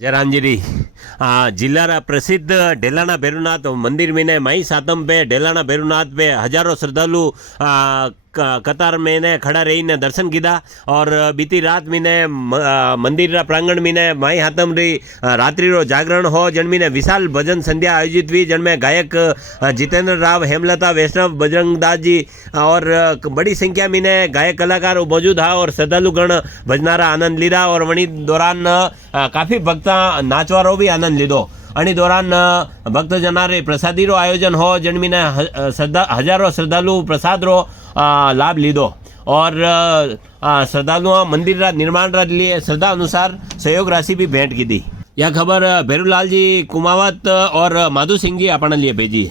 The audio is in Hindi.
जयरामगिरी जिला प्रसिद्ध ढेलाना भैरवनाथ मंदिर में ने मई सातम पे ढेलाना भैरवनाथ पे हजारों श्रद्धालु कतार में ने खड़ा रही ने दर्शन किया। और बीती रात में ने मंदिर प्रांगण में ने माई हातम री रात्रि रो जागरण हो जन में ने विशाल भजन संध्या आयोजित हुई जन में गायक जितेंद्र राव, हेमलता, वैष्णव, बजरंग दास जी और बड़ी संख्या में ने गायक कलाकार मौजूद था और श्रद्धालुगण भजनारा आनंद लीधा। और वही दौरान काफ़ी भक्ता नाचवारो भी आनंद लीधो। आणि दौरान भक्तजनारे प्रसादी रो आयोजन हो जन्मीने हजारों श्रद्धालु प्रसाद रो लाभ लीधो। और श्रद्धालु मंदिर निर्माण लिए श्रद्धा अनुसार सहयोग राशि भी भेंट की दी। यह खबर भैरूलाल जी कुमावत और माधु सिंह जी अपने लिए भेजी।